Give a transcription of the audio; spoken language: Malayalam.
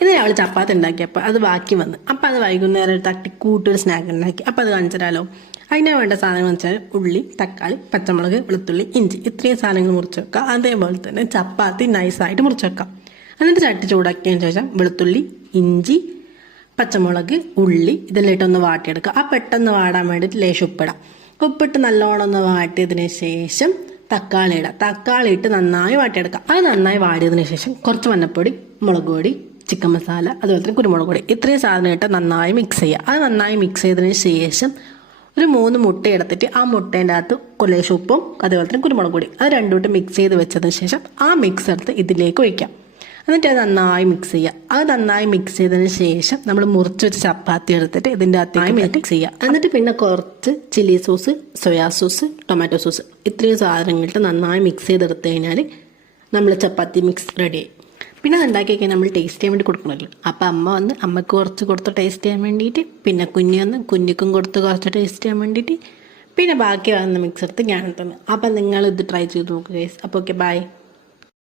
ഇന്ന് രാവിലെ ചപ്പാത്തി ഉണ്ടാക്കിയപ്പോൾ അത് ബാക്കി വന്ന്. അപ്പോൾ അത് വൈകുന്നേരം ഒരു തട്ടിക്കൂട്ടൊരു സ്നാക്ക് ഉണ്ടാക്കി. അപ്പോൾ അത് കാണിച്ചു തരാമല്ലോ. അതിന് വേണ്ട സാധനങ്ങൾ എന്ന് വെച്ചാൽ ഉള്ളി, തക്കാളി, പച്ചമുളക്, വെളുത്തുള്ളി, ഇഞ്ചി, ഇത്രയും സാധനങ്ങൾ മുറിച്ച് വെക്കുക. അതേപോലെ തന്നെ ചപ്പാത്തി നൈസായിട്ട് മുറിച്ച് വെക്കാം. എന്നിട്ട് ചട്ടി ചൂടാക്കിയതിന് ശേഷം വെളുത്തുള്ളി, ഇഞ്ചി, പച്ചമുളക്, ഉള്ളി ഇതെല്ലാം ഇട്ടൊന്ന് വാട്ടിയെടുക്കുക. ആ പെട്ടെന്ന് വാടാൻ വേണ്ടിയിട്ട് ലേശം ഉപ്പിടാം. ഉപ്പിട്ട് നല്ലോണം ഒന്ന് വാട്ടിയതിന് ശേഷം തക്കാളി ഇടാം. തക്കാളി ഇട്ട് നന്നായി വാട്ടിയെടുക്കുക. അത് നന്നായി വാടിയതിന് ശേഷം കുറച്ച് മഞ്ഞപ്പൊടി, മുളക് പൊടി, ചിക്കൻ മസാല, അതുപോലെ തന്നെ കുരുമുളക് പൊടി ഇത്രയും സാധനം ഇട്ട് നന്നായി മിക്സ് ചെയ്യുക. അത് നന്നായി മിക്സ് ചെയ്തതിന് ശേഷം ഒരു 3 മുട്ട എടുത്തിട്ട് ആ മുട്ടേൻ്റെ അകത്ത് ലേശം ഉപ്പും അതുപോലെ തന്നെ കുരുമുളക് പൊടി അത് രണ്ടും മിക്സ് ചെയ്ത് വെച്ചതിന് ശേഷം ആ മിക്സ് എടുത്ത് ഇതിലേക്ക് ഒഴിക്കാം. എന്നിട്ട് അത് നന്നായി മിക്സ് ചെയ്യുക. അത് നന്നായി മിക്സ് ചെയ്തതിന് ശേഷം നമ്മൾ മുറിച്ച് വെച്ച ചപ്പാത്തി എടുത്തിട്ട് ഇതിൻ്റെ അകത്തേക്ക് മിക്സ് ചെയ്യുക. എന്നിട്ട് പിന്നെ കുറച്ച് chilli sauce, soya sauce, tomato sauce ഇത്രയും സാധനങ്ങളിട്ട് നന്നായി മിക്സ് ചെയ്തെടുത്ത് കഴിഞ്ഞാൽ നമ്മൾ ചപ്പാത്തി മിക്സ് റെഡിയായി. പിന്നെ അത് ഉണ്ടാക്കി കഴിഞ്ഞാൽ നമ്മൾ ടേസ്റ്റ് ചെയ്യാൻ വേണ്ടി കൊടുക്കണമല്ലോ. അപ്പോൾ അമ്മ വന്ന് അമ്മയ്ക്ക് കുറച്ച് കൊടുത്ത് ടേസ്റ്റ് ചെയ്യാൻ വേണ്ടിയിട്ട്, പിന്നെ കുഞ്ഞിക്കും കൊടുത്ത് കുറച്ച് ടേസ്റ്റ് ചെയ്യാൻ വേണ്ടിയിട്ട്, പിന്നെ ബാക്കി വന്ന മിക്സ് എടുത്ത് ഞാൻ തന്നു. അപ്പം നിങ്ങൾ ഇത് ട്രൈ ചെയ്ത് നോക്കുക ഗൈസ്. അപ്പോൾ ഓക്കെ, ബൈ.